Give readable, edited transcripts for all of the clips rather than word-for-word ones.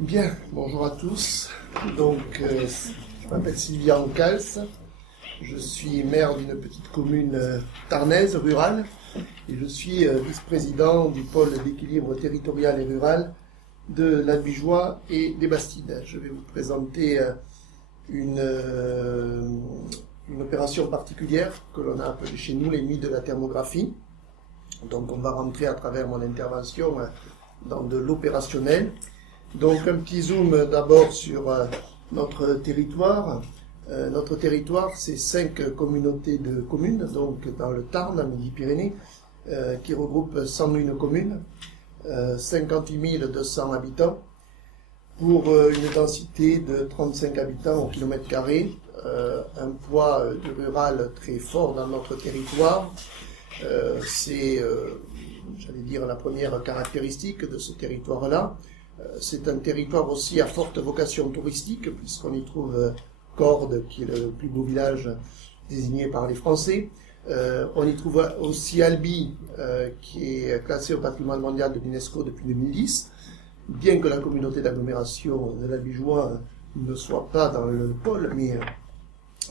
Bien, bonjour à tous. Donc, je m'appelle Sylvia Ancals. Je suis maire d'une petite commune tarnaise, rurale, et je suis vice-président du pôle d'équilibre territorial et rural de l'Albigeois et des Bastides. Je vais vous présenter une opération particulière que l'on a appelée chez nous les nuits de la thermographie. Donc, on va rentrer à travers mon intervention dans de l'opérationnel. Donc un petit zoom d'abord sur notre territoire. Notre territoire, c'est 5 communautés de communes, donc dans le Tarn, en Midi-Pyrénées, qui regroupe 101 communes, 58 200 habitants, pour une densité de 35 habitants au kilomètre carré, un poids de rural très fort dans notre territoire. C'est, j'allais dire, la première caractéristique de ce territoire-là. C'est un territoire aussi à forte vocation touristique, puisqu'on y trouve Cordes, qui est le plus beau village désigné par les Français. On y trouve aussi Albi, qui est classé au patrimoine mondial de l'UNESCO depuis 2010, bien que la communauté d'agglomération de l'Albigeois ne soit pas dans le pôle, mais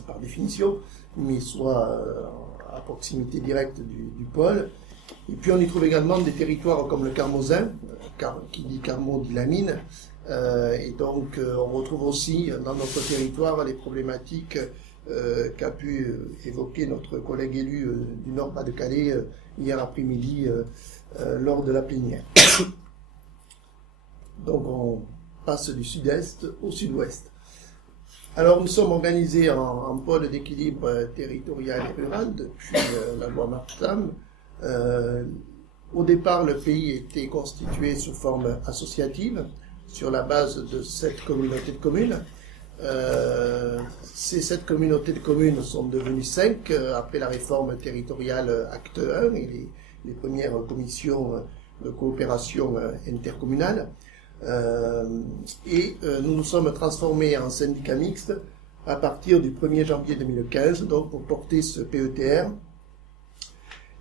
par définition, mais soit à proximité directe du pôle. Et puis on y trouve également des territoires comme le Carmosin, qui dit Carmo dit la mine, et donc on retrouve aussi dans notre territoire les problématiques qu'a pu évoquer notre collègue élu du Nord-Pas-de-Calais hier après-midi lors de la plénière. Donc on passe du sud-est au sud-ouest. Alors nous sommes organisés en pôle d'équilibre territorial et rural depuis la loi MAPTAM. Au départ, le pays était constitué sous forme associative, sur la base de 7 communautés de communes. Ces 7 communautés de communes sont devenues 5 après la réforme territoriale Acte 1 et les premières commissions de coopération intercommunale. Nous nous sommes transformés en syndicats mixtes à partir du 1er janvier 2015, donc pour porter ce PETR.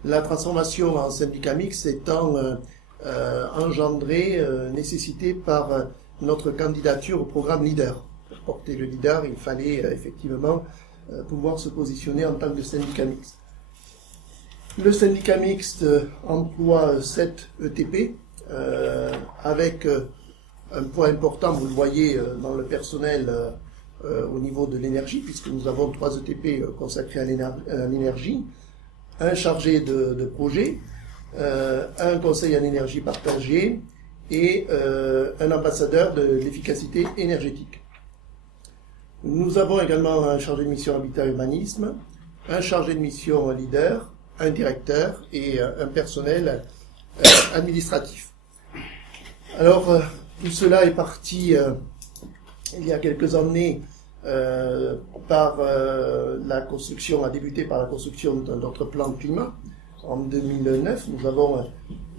La transformation en syndicat mixte étant engendrée, nécessitée par notre candidature au programme LEADER. Pour porter le LEADER, il fallait effectivement pouvoir se positionner en tant que syndicat mixte. Le syndicat mixte emploie 7 ETP, avec un poids important, vous le voyez, dans le personnel au niveau de l'énergie, puisque nous avons 3 ETP consacrés à l'énergie, un chargé de projet, un conseil en énergie partagée et un ambassadeur de l'efficacité énergétique. Nous avons également un chargé de mission habitat urbanisme, un chargé de mission leader, un directeur et un personnel administratif. Alors, tout cela est parti il y a quelques années a débuté par la construction de notre plan climat. En 2009, nous avons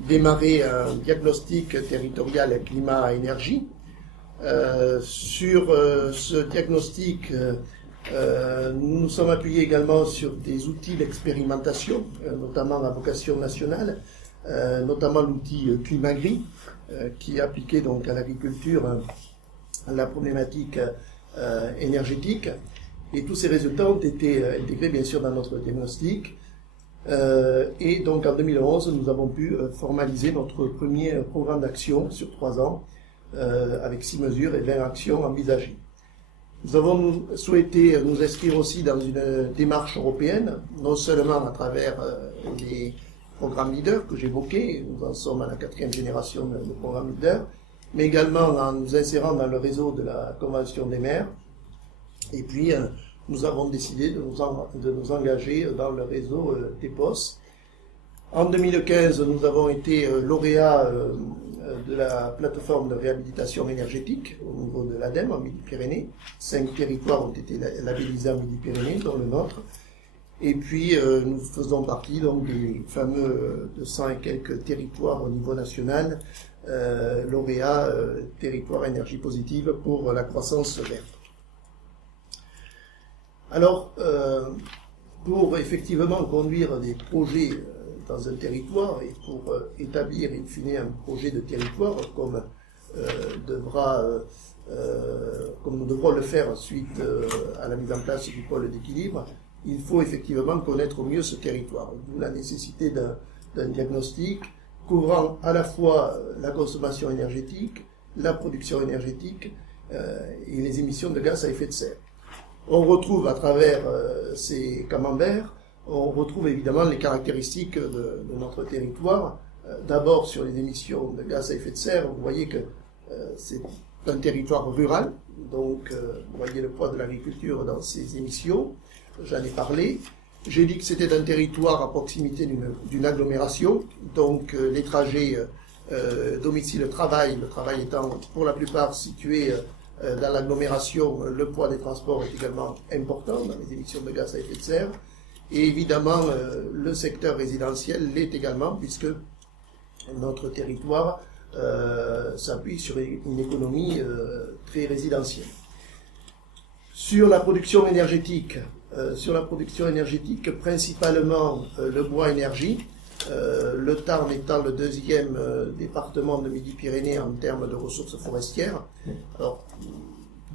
démarré un diagnostic territorial climat-énergie. Sur ce diagnostic, nous nous sommes appuyés également sur des outils d'expérimentation, notamment à vocation nationale, notamment l'outil Climagri, qui est appliqué donc à l'agriculture la problématique énergétique, et tous ces résultats ont été intégrés bien sûr dans notre diagnostic, et donc en 2011 nous avons pu formaliser notre premier programme d'action sur 3 ans avec 6 mesures et 20 actions envisagées. Nous avons souhaité nous inscrire aussi dans une démarche européenne, non seulement à travers les programmes leaders que j'évoquais, nous en sommes à la 4e génération de programmes leaders, mais également en nous insérant dans le réseau de la Convention des maires. Et puis, nous avons décidé de nous engager dans le réseau TEPOS. En 2015, nous avons été lauréats de la plateforme de réhabilitation énergétique au niveau de l'ADEME en Midi-Pyrénées. 5 territoires ont été labellisés en Midi-Pyrénées, dont le nôtre. Et puis, nous faisons partie donc des fameux 200 et quelques territoires au niveau national, lauréats territoire énergie positive pour la croissance verte. Alors, pour effectivement conduire des projets dans un territoire et pour établir in fine un projet de territoire, comme devra, comme nous devrons le faire suite à la mise en place du pôle d'équilibre, il faut effectivement connaître au mieux ce territoire. D'où la nécessité d'un diagnostic couvrant à la fois la consommation énergétique, la production énergétique et les émissions de gaz à effet de serre. On retrouve à travers ces camemberts, on retrouve évidemment les caractéristiques de notre territoire. D'abord sur les émissions de gaz à effet de serre, vous voyez que c'est un territoire rural, donc vous voyez le poids de l'agriculture dans ces émissions, j'en ai parlé. J'ai dit que c'était un territoire à proximité d'une agglomération, donc les trajets domicile-travail, le travail étant pour la plupart situé dans l'agglomération, le poids des transports est également important dans les émissions de gaz à effet de serre. Et évidemment, le secteur résidentiel l'est également, puisque notre territoire s'appuie sur une économie très résidentielle. Sur la production énergétique, principalement le bois énergie, le Tarn étant le deuxième département de Midi-Pyrénées en termes de ressources forestières. Alors,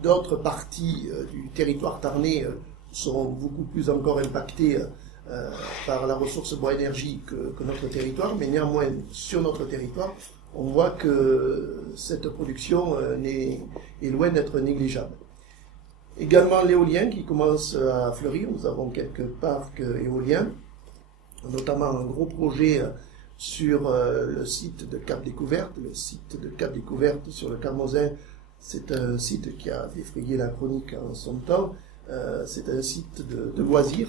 d'autres parties du territoire tarnais sont beaucoup plus encore impactées par la ressource bois énergie que notre territoire, mais néanmoins, sur notre territoire, on voit que cette production est loin d'être négligeable. Également l'éolien qui commence à fleurir. Nous avons quelques parcs éoliens, notamment un gros projet sur le site de Cap-Découverte. Le site de Cap-Découverte sur le Carmozin, c'est un site qui a défrayé la chronique en son temps. C'est un site de loisirs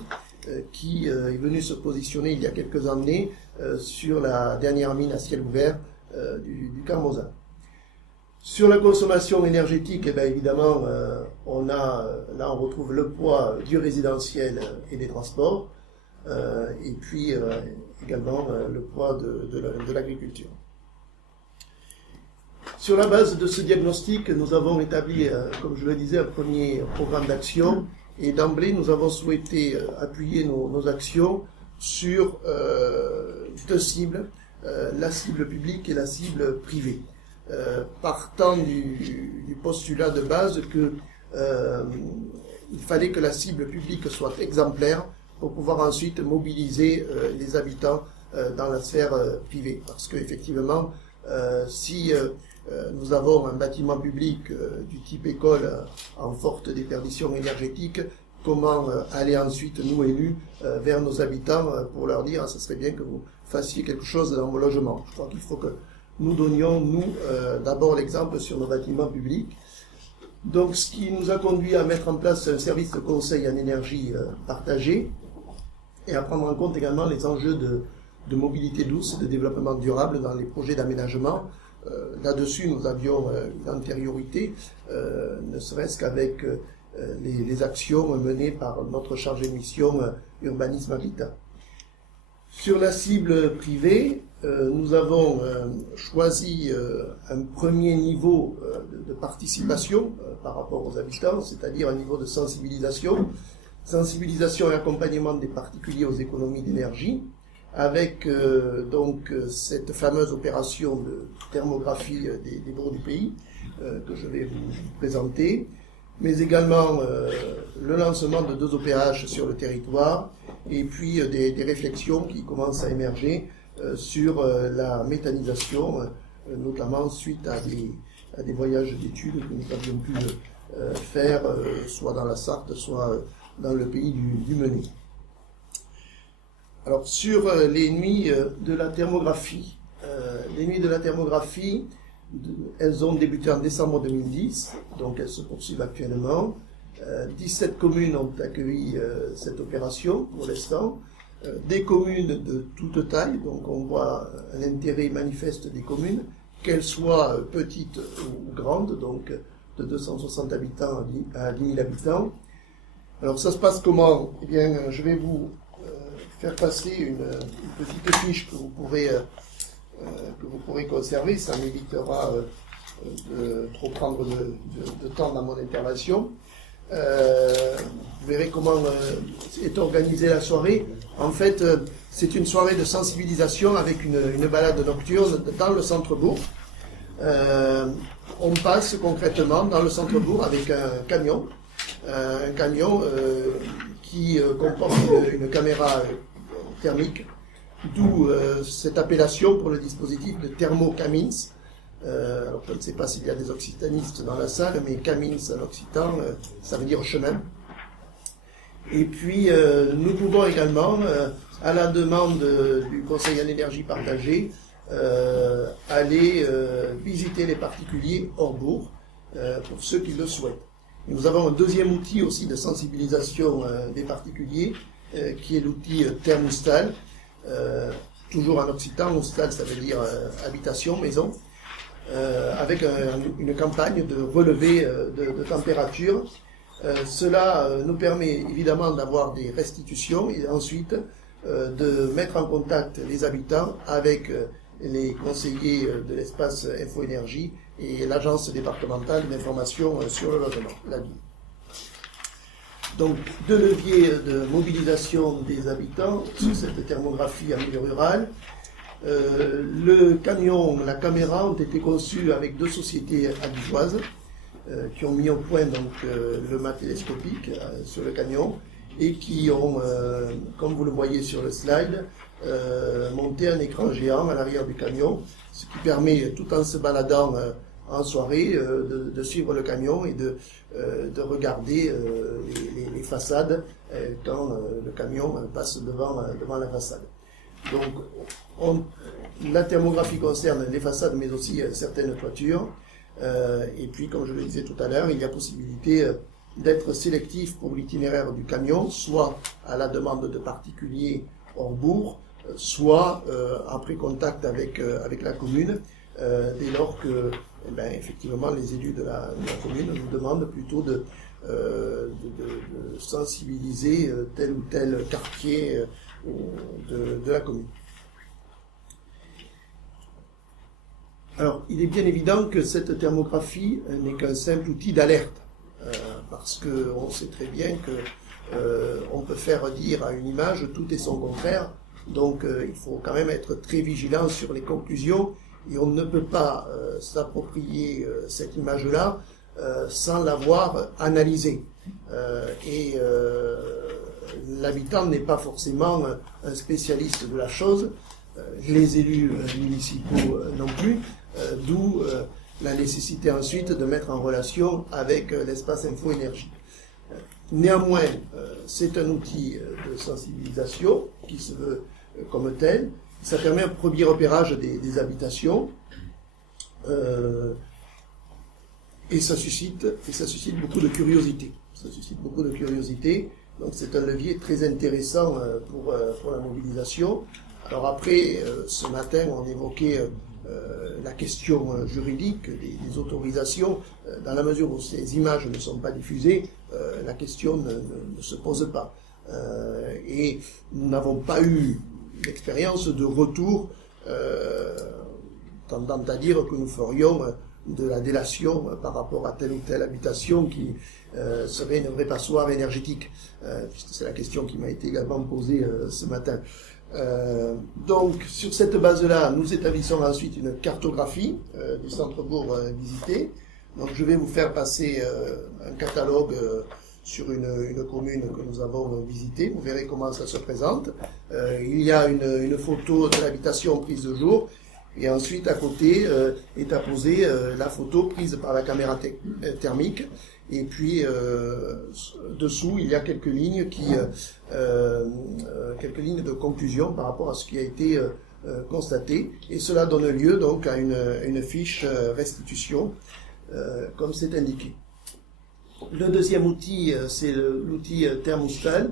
qui est venu se positionner il y a quelques années sur la dernière mine à ciel ouvert du Carmozin. Sur la consommation énergétique, eh bien, évidemment, là on retrouve le poids du résidentiel et des transports, et puis également le poids de l'agriculture. Sur la base de ce diagnostic, nous avons établi, comme je le disais, un premier programme d'action, et d'emblée nous avons souhaité appuyer nos actions sur deux cibles, la cible publique et la cible privée. Partant du postulat de base que il fallait que la cible publique soit exemplaire pour pouvoir ensuite mobiliser les habitants dans la sphère privée. Parce qu'effectivement, si nous avons un bâtiment public du type école en forte déperdition énergétique, comment aller ensuite, nous élus, vers nos habitants pour leur dire « ça serait bien que vous fassiez quelque chose dans vos logements ». Je crois qu'il faut que nous donnions, d'abord l'exemple sur nos bâtiments publics. Donc, ce qui nous a conduit à mettre en place un service de conseil en énergie partagé et à prendre en compte également les enjeux de mobilité douce et de développement durable dans les projets d'aménagement. Là-dessus, nous avions une antériorité, ne serait-ce qu'avec les actions menées par notre chargé de mission Urbanisme Habitat. Sur la cible privée, nous avons choisi un premier niveau de participation par rapport aux habitants, c'est-à-dire un niveau de sensibilisation et accompagnement des particuliers aux économies d'énergie, avec donc cette fameuse opération de thermographie des bureaux du pays que je vais vous présenter, mais également le lancement de 2 OPH sur le territoire, et puis des réflexions qui commencent à émerger sur la méthanisation, notamment suite à des voyages d'études que nous avions pu faire, soit dans la Sarthe, soit dans le pays du Mené. Alors, sur les nuits de la thermographie, elles ont débuté en décembre 2010, donc elles se poursuivent actuellement. 17 communes ont accueilli cette opération pour l'instant. Des communes de toute taille, donc on voit un intérêt manifeste des communes, qu'elles soient petites ou grandes, donc de 260 habitants à 10 000 habitants. Alors ça se passe comment? Eh bien, je vais vous faire passer une petite fiche que vous pourrez conserver, ça m'évitera de trop prendre de temps dans mon intervention. Vous verrez comment est organisée la soirée. En fait, c'est une soirée de sensibilisation avec une balade nocturne dans le centre-bourg. On passe concrètement dans le centre-bourg avec un camion qui comporte une caméra thermique, d'où cette appellation pour le dispositif de thermocamins. Alors je ne sais pas s'il y a des occitanistes dans la salle, mais camins en occitan, ça veut dire chemin. Et puis nous pouvons également, à la demande du Conseil en énergie partagée, aller visiter les particuliers hors bourg, pour ceux qui le souhaitent. Et nous avons un deuxième outil aussi de sensibilisation des particuliers, qui est l'outil thermostal, toujours en occitan. Ostal, ça veut dire habitation, maison, avec une campagne de relevé de température. Cela nous permet évidemment d'avoir des restitutions et ensuite de mettre en contact les habitants avec les conseillers de l'espace Info-Énergie et l'agence départementale d'information sur le logement, l'ADI. Donc, deux leviers de mobilisation des habitants sur cette thermographie en milieu rural. Le camion, la caméra ont été conçus avec deux sociétés aguigeoises qui ont mis au point donc le mât télescopique sur le camion et qui ont, comme vous le voyez sur le slide, monté un écran géant à l'arrière du camion, ce qui permet, tout en se baladant en soirée, de suivre le camion et de regarder les façades quand le camion passe devant la façade. Donc, la thermographie concerne les façades, mais aussi certaines toitures. Et puis, comme je le disais tout à l'heure, il y a possibilité d'être sélectif pour l'itinéraire du camion, soit à la demande de particuliers hors bourg, soit après contact avec la commune, dès lors que, effectivement, les élus de la commune nous demandent plutôt de sensibiliser tel ou tel quartier de la commune. Alors, il est bien évident que cette thermographie n'est qu'un simple outil d'alerte, parce qu'on sait très bien qu'on peut faire dire à une image tout et son contraire, donc il faut quand même être très vigilant sur les conclusions, et on ne peut pas s'approprier cette image-là sans l'avoir analysée. L'habitant n'est pas forcément un spécialiste de la chose, les élus municipaux non plus, d'où la nécessité ensuite de mettre en relation avec l'espace Info-Énergie. Néanmoins, c'est un outil de sensibilisation qui se veut comme tel. Ça permet un premier repérage des habitations et ça suscite beaucoup de curiosité. Donc c'est un levier très intéressant pour la mobilisation. Alors après, ce matin, on évoquait la question juridique des autorisations. Dans la mesure où ces images ne sont pas diffusées, la question ne se pose pas. Et nous n'avons pas eu l'expérience de retour tendant à dire que nous ferions de la délation par rapport à telle ou telle habitation qui serait une vraie passoire énergétique, puisque c'est la question qui m'a été également posée ce matin. Donc, sur cette base-là, nous établissons ensuite une cartographie du centre-bourg visité. Donc, je vais vous faire passer un catalogue sur une commune que nous avons visitée. Vous verrez comment ça se présente. Il y a une photo de l'habitation prise de jour. Et ensuite, à côté, est apposée la photo prise par la caméra thermique. Et puis, dessous, il y a quelques lignes de conclusion par rapport à ce qui a été constaté. Et cela donne lieu donc à une fiche restitution, comme c'est indiqué. Le deuxième outil, c'est l'outil thermostal.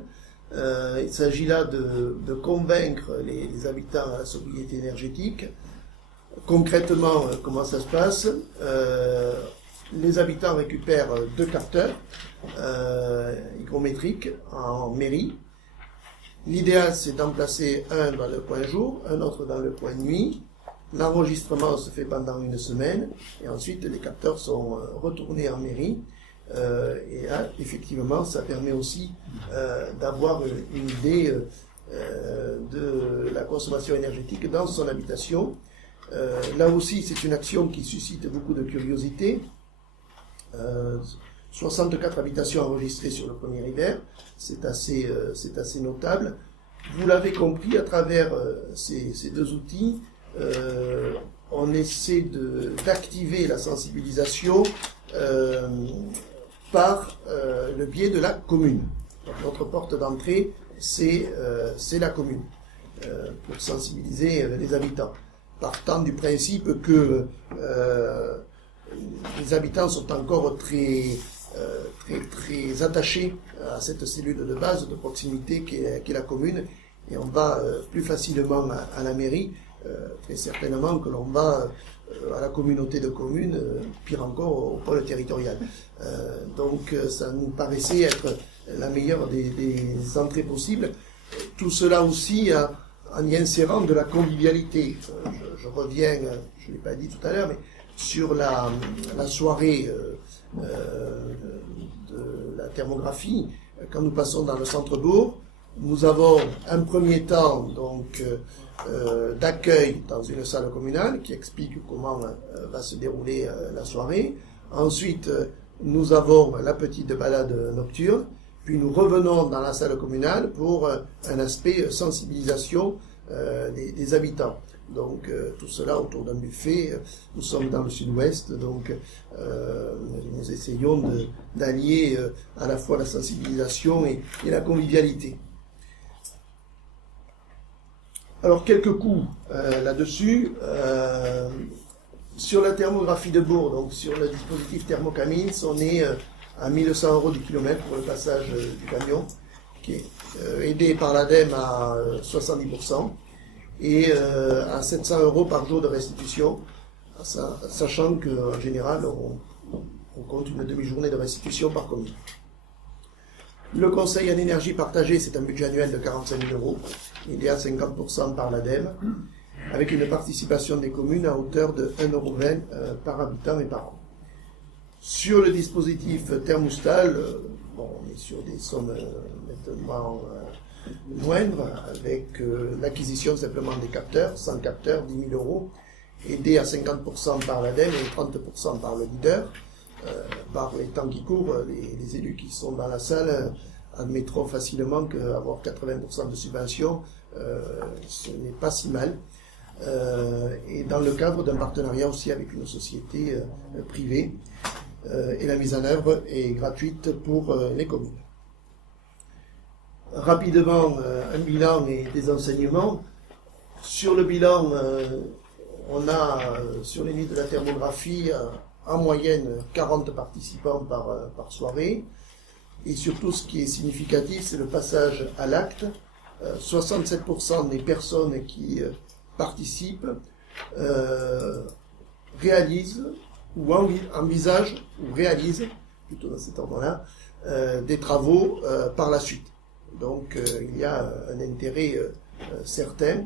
Il s'agit là de convaincre les habitants à la sobriété énergétique. Concrètement, comment ça se passe? Les habitants récupèrent deux capteurs hygrométriques en mairie. L'idéal, c'est d'en placer un dans le point jour, un autre dans le point nuit. L'enregistrement se fait pendant une semaine et ensuite les capteurs sont retournés en mairie. Et là, effectivement, ça permet aussi d'avoir une idée de la consommation énergétique dans son habitation. Là aussi, c'est une action qui suscite beaucoup de curiosité. 64 habitations enregistrées sur le premier hiver, c'est assez notable. Vous l'avez compris, à travers ces deux outils, on essaie d'activer la sensibilisation par le biais de la commune. Donc, notre porte d'entrée, c'est la commune, pour sensibiliser les habitants. Partant du principe que les habitants sont encore très attachés à cette cellule de base de proximité qu'est la commune, et on va plus facilement à la mairie, très certainement, que l'on va à la communauté de communes, pire encore au pôle territorial. Donc ça nous paraissait être la meilleure des entrées possibles. Tout cela aussi en y insérant de la convivialité. Je reviens, je ne l'ai pas dit tout à l'heure, mais sur la soirée de la thermographie. Quand nous passons dans le centre-bourg, nous avons un premier temps donc d'accueil dans une salle communale qui explique comment va se dérouler la soirée. Ensuite, nous avons la petite balade nocturne, puis nous revenons dans la salle communale pour un aspect sensibilisation des habitants. Donc tout cela autour d'un buffet. Nous sommes dans le sud-ouest, donc nous essayons d'allier à la fois la sensibilisation et la convivialité. Alors quelques coups là-dessus. Sur la thermographie de Bourg, donc sur le dispositif Thermocamines, on est à 1 100 € du kilomètre pour le passage du camion, qui est aidé par l'ADEME à 70%, et à 700 € par jour de restitution, sachant qu'en général, on compte une demi-journée de restitution par commune. Le conseil en énergie partagée, c'est un budget annuel de 45 000 €, il est à 50% par l'ADEME, avec une participation des communes à hauteur de 1,20 € par habitant et par an. Sur le dispositif thermostal, on est sur des sommes nettement moindres, avec l'acquisition simplement des capteurs, 100 capteurs, 10 000 €, aidés à 50% par l'ADEME et 30% par le leader. Par les temps qui courent, les élus qui sont dans la salle admettront facilement qu'avoir 80% de subvention, ce n'est pas si mal. Et dans le cadre d'un partenariat aussi avec une société privée, et la mise en œuvre est gratuite pour les communes. Rapidement, un bilan et des enseignements. Sur le bilan, on a sur les nuits de la thermographie en moyenne 40 participants par soirée, et surtout ce qui est significatif, c'est le passage à l'acte. 67% des personnes qui participent réalisent ou envisagent ou réalisent, plutôt dans cet ordre-là, des travaux par la suite. Donc il y a un intérêt certain,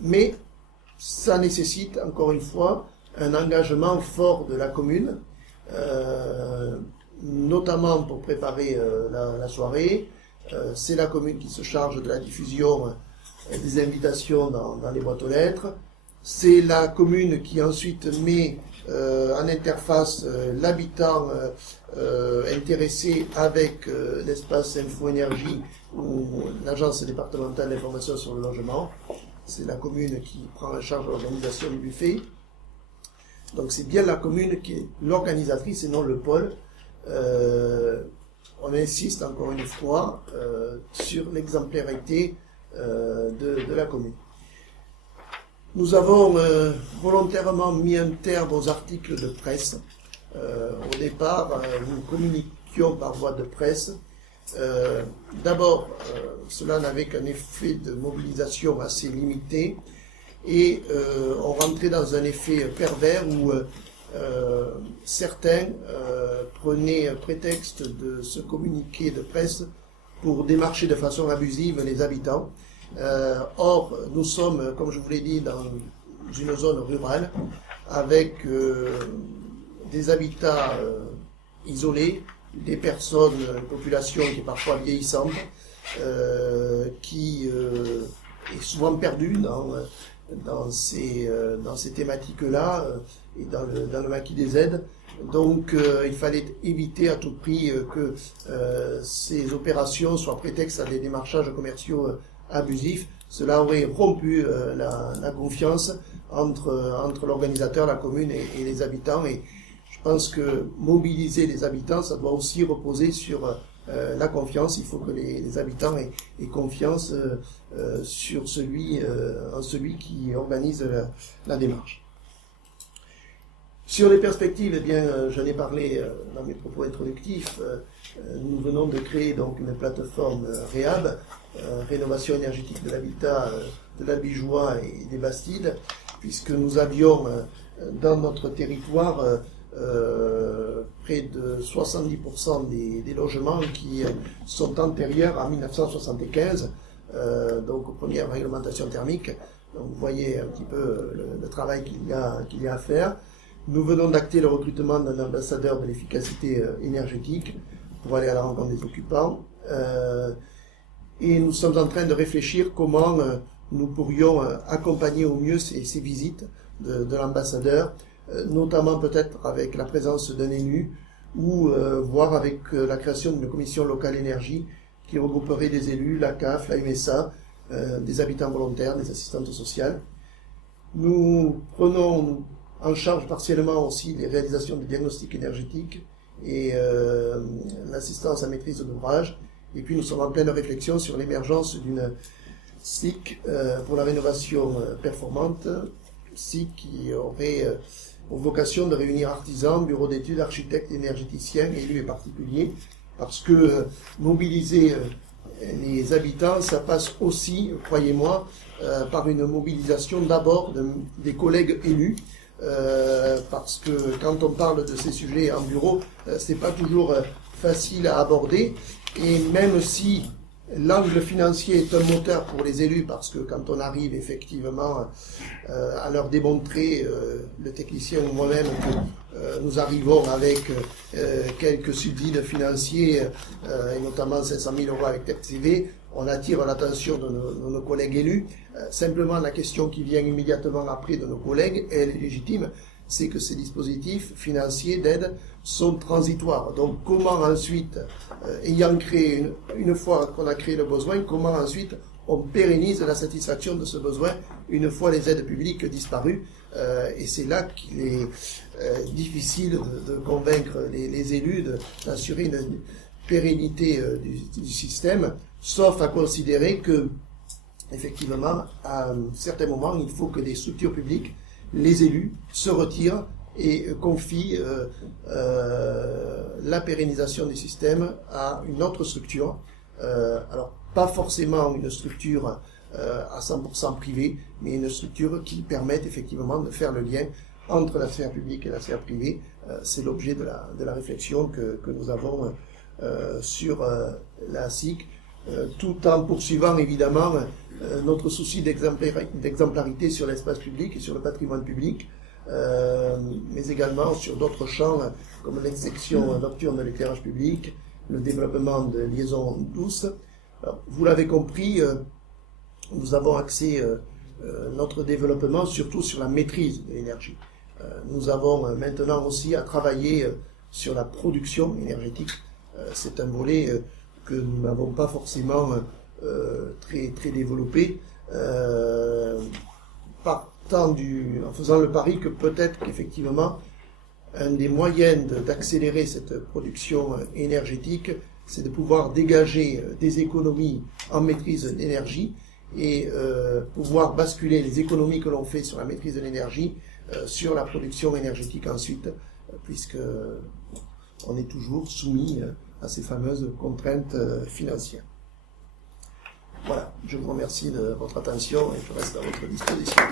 mais ça nécessite encore une fois un engagement fort de la commune, notamment pour préparer la soirée. C'est la commune qui se charge de la diffusion des invitations dans les boîtes aux lettres. C'est la commune qui ensuite met en interface l'habitant intéressé avec l'espace Info-Énergie ou l'agence départementale d'information sur le logement. C'est la commune qui prend en charge l'organisation du buffet. Donc c'est bien la commune qui est l'organisatrice et non le pôle. On insiste encore une fois sur l'exemplarité de la commune. Nous avons volontairement mis un terme aux articles de presse. Au départ, nous communiquions par voie de presse. D'abord, cela n'avait qu'un effet de mobilisation assez limité, et on rentrait dans un effet pervers où certains prenaient prétexte de ce communiqué de presse pour démarcher de façon abusive les habitants. Or, nous sommes, comme je vous l'ai dit, dans une zone rurale avec des habitats isolés, des personnes, une population qui est parfois vieillissante, qui est souvent perdue dans dans ces thématiques-là et dans le maquis des aides. Donc il fallait éviter à tout prix que ces opérations soient prétexte à des démarchages commerciaux abusifs. Cela aurait rompu la confiance entre l'organisateur, la commune et les habitants. Et je pense que mobiliser les habitants, ça doit aussi reposer sur la confiance. Il faut que les habitants aient confiance en celui qui organise la démarche. Sur les perspectives, eh bien, j'en ai parlé dans mes propos introductifs. Nous venons de créer donc une plateforme REHAB, rénovation énergétique de l'habitat de l'Albigeois et des Bastides, puisque nous avions dans notre territoire près de 70% des logements qui sont antérieurs à 1975, donc aux premières réglementations thermiques. Donc vous voyez un petit peu le travail qu'il y a à faire. Nous venons d'acter le recrutement d'un ambassadeur de l'efficacité énergétique pour aller à la rencontre des occupants. Et nous sommes en train de réfléchir comment nous pourrions accompagner au mieux ces visites de l'ambassadeur, notamment peut-être avec la présence d'un élu ou voire avec la création d'une commission locale énergie qui regrouperait des élus, la CAF, la MSA, des habitants volontaires, des assistantes sociales. Nous prenons en charge partiellement aussi les réalisations de diagnostics énergétiques et l'assistance à maîtrise d'ouvrage. Et puis nous sommes en pleine réflexion sur l'émergence d'une SIC pour la rénovation performante, SIC qui aurait pour vocation de réunir artisans, bureaux d'études, architectes, énergéticiens, élus et particuliers, parce que mobiliser les habitants, ça passe aussi, croyez-moi, par une mobilisation d'abord des collègues élus, parce que quand on parle de ces sujets en bureau, c'est pas toujours facile à aborder, et même si l'angle financier est un moteur pour les élus, parce que quand on arrive effectivement à leur démontrer, le technicien ou moi-même, que nous arrivons avec quelques subsides financiers, et notamment 500 000 € avec TEPCV, on attire l'attention de nos collègues élus. Simplement, la question qui vient immédiatement après de nos collègues, elle est légitime, c'est que ces dispositifs financiers d'aide sont transitoires. Donc comment ensuite, ayant créé, une fois qu'on a créé le besoin, comment ensuite on pérennise la satisfaction de ce besoin une fois les aides publiques disparues. Et c'est là qu'il est difficile de convaincre les élus d'assurer une pérennité du système, sauf à considérer que, effectivement, à un certain moment, il faut que des structures publiques, les élus, se retirent et confient la pérennisation du système à une autre structure. Alors, pas forcément une structure à 100% privée, mais une structure qui permette effectivement de faire le lien entre la sphère publique et la sphère privée. C'est l'objet de la réflexion que nous avons sur la SIC, tout en poursuivant évidemment notre souci d'exemplarité sur l'espace public et sur le patrimoine public, mais également sur d'autres champs comme l'exception nocturne de l'éclairage public, le développement de liaisons douces. Alors, vous l'avez compris, nous avons axé notre développement surtout sur la maîtrise de l'énergie. Nous avons maintenant aussi à travailler sur la production énergétique. C'est un volet que nous n'avons pas forcément très développé, en faisant le pari que peut-être qu'effectivement un des moyens d'accélérer cette production énergétique, c'est de pouvoir dégager des économies en maîtrise d'énergie et pouvoir basculer les économies que l'on fait sur la maîtrise de l'énergie sur la production énergétique ensuite, puisque on est toujours soumis à ces fameuses contraintes financières. Voilà, je vous remercie de votre attention et je reste à votre disposition.